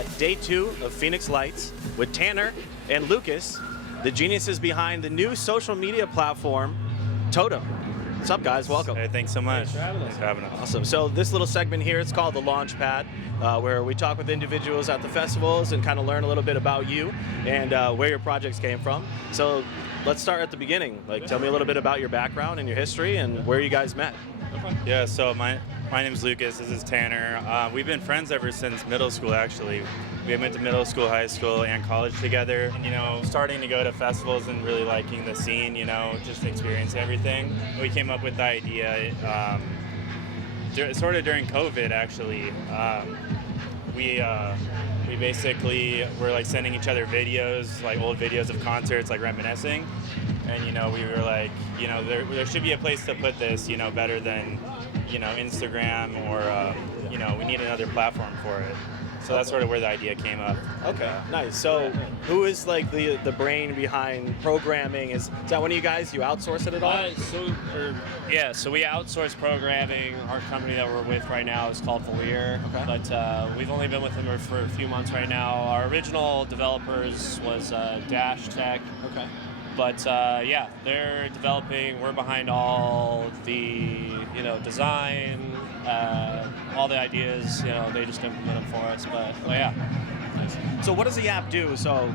at day 2 of Phoenix Lights with Tanner and Lucas, the geniuses behind the new social media platform, Totem. What's up, guys? Welcome. Hey, thanks so much. Thanks for having us. Awesome. So this little segment here, it's called the Launch Pad, where we talk with individuals at the festivals and kind of learn a little bit about you and where your projects came from. So let's start at the beginning. Like, tell me a little bit about your background and your history and where you guys met. Yeah, so my name's Lucas, this is Tanner. We've been friends ever since middle school, actually. We went to middle school, high school, and college together. And, you know, starting to go to festivals and really liking the scene, you know, just experience everything. We came up with the idea sort of during COVID, actually. We basically were like sending each other videos, like old videos of concerts, like reminiscing. And, you know, we were like, you know, there should be a place to put this, you know, better than, you know, Instagram or, you know, we need another platform for it. So that's sort of where the idea came up. Okay, nice. So who is like the brain behind programming? Is that one of you guys? You outsource it at all? So we outsource programming. Our company that we're with right now is called Velir, but we've only been with them for a few months right now. Our original developers was Dash Tech. Okay. But yeah, they're developing. We're behind all the design, all the ideas. They just implement them for us. But yeah. So what does the app do? So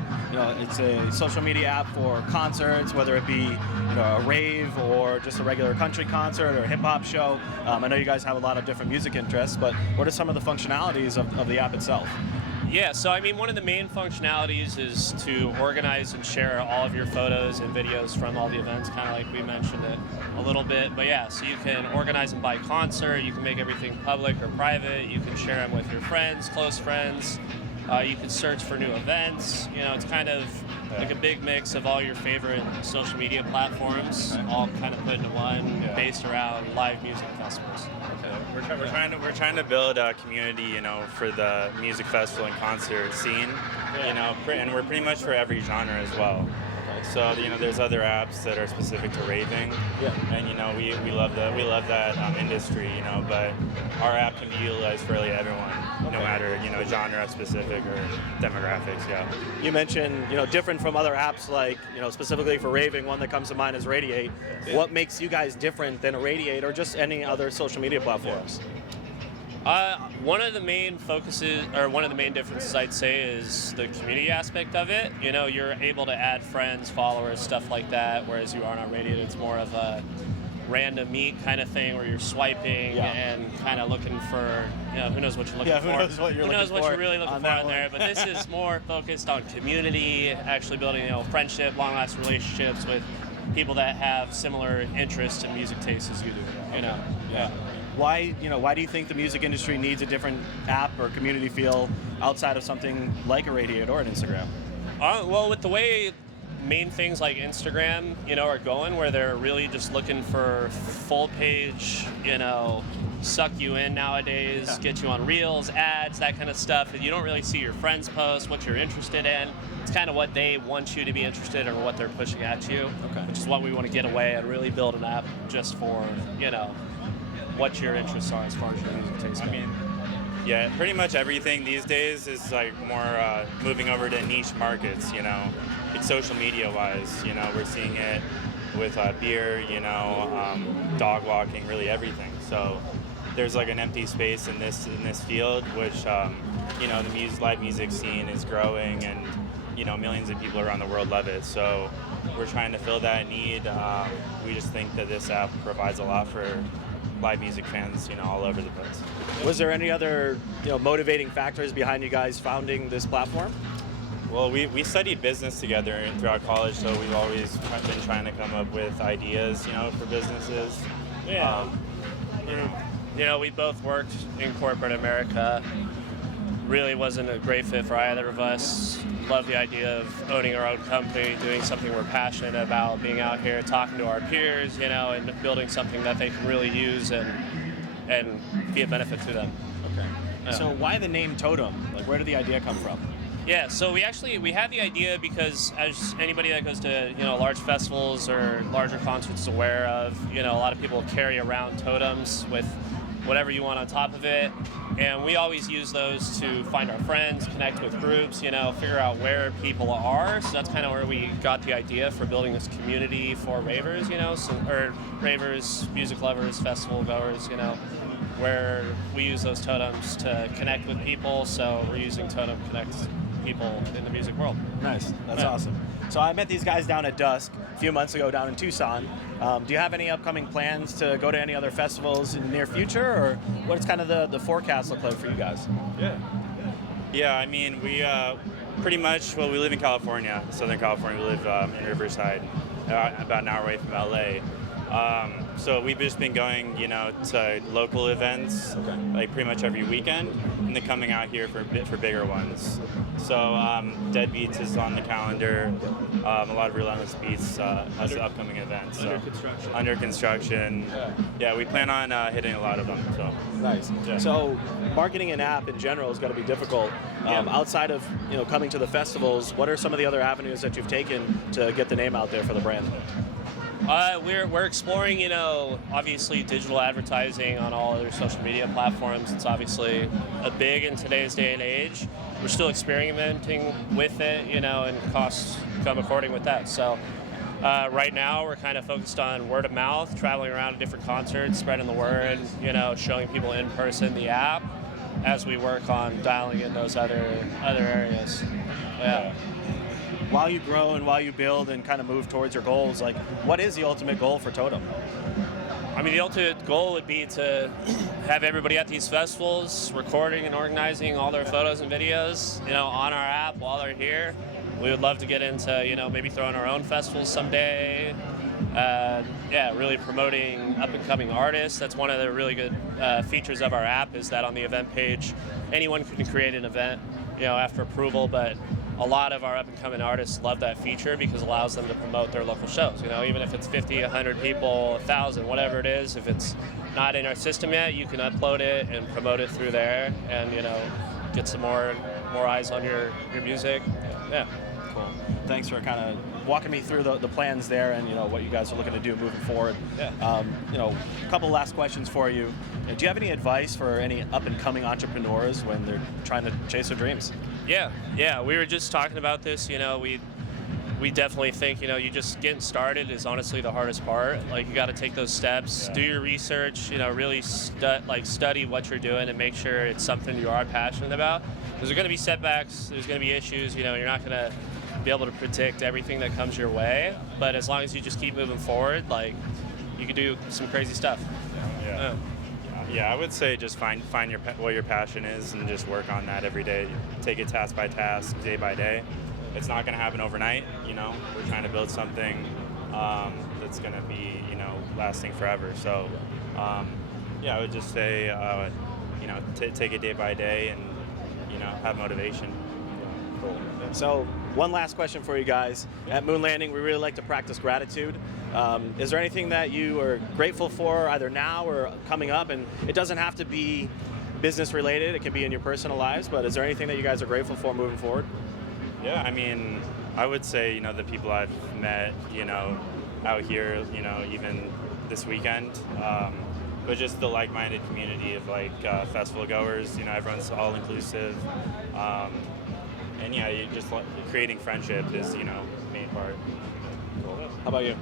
it's a social media app for concerts, whether it be a rave or just a regular country concert or a hip hop show. I know you guys have a lot of different music interests, but what are some of the functionalities of the app itself? Yeah, so I mean, one of the main functionalities is to organize and share all of your photos and videos from all the events, kind of like we mentioned it a little bit. But yeah, so you can organize them by concert, you can make everything public or private, you can share them with your friends, close friends, you can search for new events. It's kind of like a big mix of all your favorite social media platforms, all kind of put into one, based around live music festivals. We're trying to build a community, for the music festival and concert scene, and we're pretty much for every genre as well. So there's other apps that are specific to raving, and we love that industry, but our app can be utilized for really everyone, no matter genre specific or demographics. Yeah. You mentioned different from other apps, like specifically for raving. One that comes to mind is Radiate. What makes you guys different than a Radiate or just any other social media platforms? One of the main focuses, or one of the main differences I'd say, is the community aspect of it. You're able to add friends, followers, stuff like that, whereas you aren't on Radiate. It's more of a random meet kind of thing where you're swiping and kind of looking for, who knows what you're looking for. Who knows what you're really looking for on there. But this is more focused on community, actually building, friendship, long-lasting relationships with people that have similar interests and music tastes as you do. Yeah. Why do you think the music industry needs a different app or community feel outside of something like a Radiate or an Instagram? Well, with the way main things like Instagram, are going, where they're really just looking for full page, suck you in nowadays, get you on reels, ads, that kind of stuff, and you don't really see your friends post what you're interested in. It's kind of what they want you to be interested in or what they're pushing at you, which is what we want to get away and really build an app just for, what your interests are as far as your music taste. Yeah, pretty much everything these days is like more moving over to niche markets, like social media wise, we're seeing it with beer, dog walking, really everything. So there's like an empty space in this field, which the live music scene is growing, and millions of people around the world love it. So we're trying to fill that need. We just think that this app provides a lot for live music fans, all over the place. Was there any other, motivating factors behind you guys founding this platform? Well, we studied business together throughout college, so we've always been trying to come up with ideas, for businesses. Yeah. We both worked in corporate America. Really wasn't a great fit for either of us. Love the idea of owning our own company, doing something we're passionate about, being out here talking to our peers, and building something that they can really use and be a benefit to them. Okay. So why the name Totem? Like, where did the idea come from? Yeah, so we had the idea because, as anybody that goes to large festivals or larger concerts is aware of, a lot of people carry around totems with whatever you want on top of it. And we always use those to find our friends, connect with groups, figure out where people are. So that's kind of where we got the idea for building this community for ravers, or ravers, music lovers, festival goers, where we use those totems to connect with people. So we're using Totem to connect people in the music world. Nice. That's awesome. So I met these guys down at Dusk a few months ago down in Tucson. Do you have any upcoming plans to go to any other festivals in the near future, or what's kind of the forecast look like for you guys? Yeah, I mean, we pretty much, we live in California, Southern California. We live in Riverside, about an hour away from LA. So we've just been going, to local events, like pretty much every weekend, and then coming out here for bigger ones. So Deadbeats is on the calendar. A lot of Relentless Beats has an upcoming events. Under construction. Yeah, we plan on hitting a lot of them. So nice. Yeah. So marketing an app in general is going to be difficult. Outside of coming to the festivals, what are some of the other avenues that you've taken to get the name out there for the brand? We're exploring, obviously digital advertising on all other social media platforms. It's obviously a big in today's day and age. We're still experimenting with it, and costs come according with that. So right now we're kind of focused on word of mouth, traveling around to different concerts, spreading the word, showing people in person the app as we work on dialing in those other areas. Yeah. While you grow and while you build and kind of move towards your goals, like, what is the ultimate goal for Totem? I mean, the ultimate goal would be to have everybody at these festivals recording and organizing all their photos and videos, on our app while they're here. We would love to get into, maybe throwing our own festivals someday. Really promoting up-and-coming artists. That's one of the really good features of our app, is that on the event page, anyone can create an event, after approval, but a lot of our up-and-coming artists love that feature because it allows them to promote their local shows. Even if it's 50, 100 people, 1,000, whatever it is, if it's not in our system yet, you can upload it and promote it through there, and get some more eyes on your music. Yeah. Cool. Thanks for kind of walking me through the plans there and what you guys are looking to do moving forward. A couple last questions for you. Do you have any advice for any up-and-coming entrepreneurs when they're trying to chase their dreams? Yeah. We were just talking about this. We definitely think you just getting started is honestly the hardest part. Like, you got to take those steps, do your research. Really study what you're doing and make sure it's something you are passionate about. There's going to be setbacks. There's going to be issues. You're not going to be able to predict everything that comes your way. But as long as you just keep moving forward, you can do some crazy stuff. Yeah, I would say just find what your passion is and just work on that every day. Take it task by task, day by day. It's not going to happen overnight. We're trying to build something that's going to be lasting forever. So I would just say take it day by day and have motivation. Cool. So one last question for you guys. At Moon Landing, we really like to practice gratitude. Is there anything that you are grateful for either now or coming up? And it doesn't have to be business related. It can be in your personal lives. But is there anything that you guys are grateful for moving forward? Yeah, I mean, I would say, the people I've met, out here, even this weekend, but just the like-minded community of festival goers, everyone's all inclusive. And you just creating friendship is, the main part. Cool. How about you?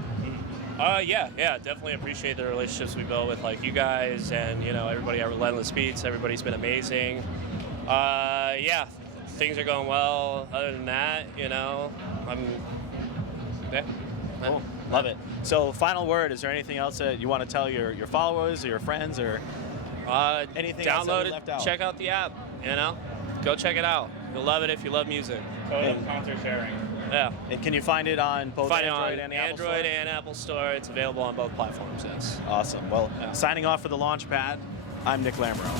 Yeah, definitely appreciate the relationships we built with you guys and everybody at Relentless Beats. Everybody's been amazing. Things are going well. Other than that, Cool. Love it. So, final word. Is there anything else that you want to tell your followers or your friends or anything else that we left out? Check out the app. Go check it out. You'll love it if you love music. Concert sharing. Yeah. And can you find it on both Android and Apple Store? Android and Apple Store. It's available on both platforms, yes. Awesome. Well, signing off for the Launchpad, I'm Nick Lamro.